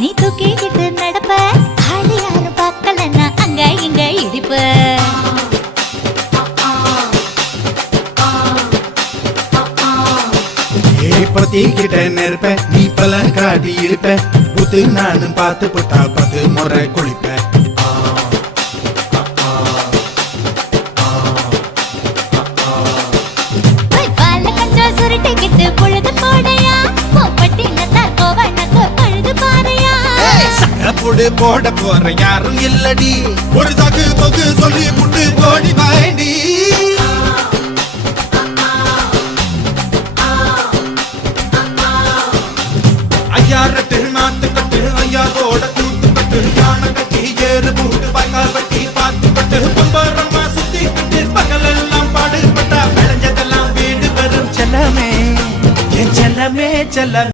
நீ தூக்கிக்கிட்டு நடப்ப ஆளு யாரும் பார்க்கலன்னா அங்க இங்க இடிப்ப பத்திக்கிட்ட நெருப்ப நீ பல காட்டி இருப்ப புத்து நானும் பார்த்து புட்டா 10 முறை குளிப்பேன் சுருட்டிக்கிட்டு பொழுது போடையா போப்பட்டி நத்தா கோவனக்கு பழுது பாறையா சகப்புடு போட போற யாரும் இல்லடி ஒரு சாக்கு போக்கு சொல்லி புட்டு போடி வாண்டி ஐயாரட்டு நாத்து கட்டு ஐயாவோட கூத்து கட்டு யானை கட்டி ஏறு பூட்டு பாய்க்கால் வட்டி பார்த்து கட்டு பொம்பரமா சுத்தி கட்டு பகலெல்லாம் பாடுபட்டா விளைஞ்சதெல்லாம் வீடு வரும் செல்லமே என் செல்லமே செல்ல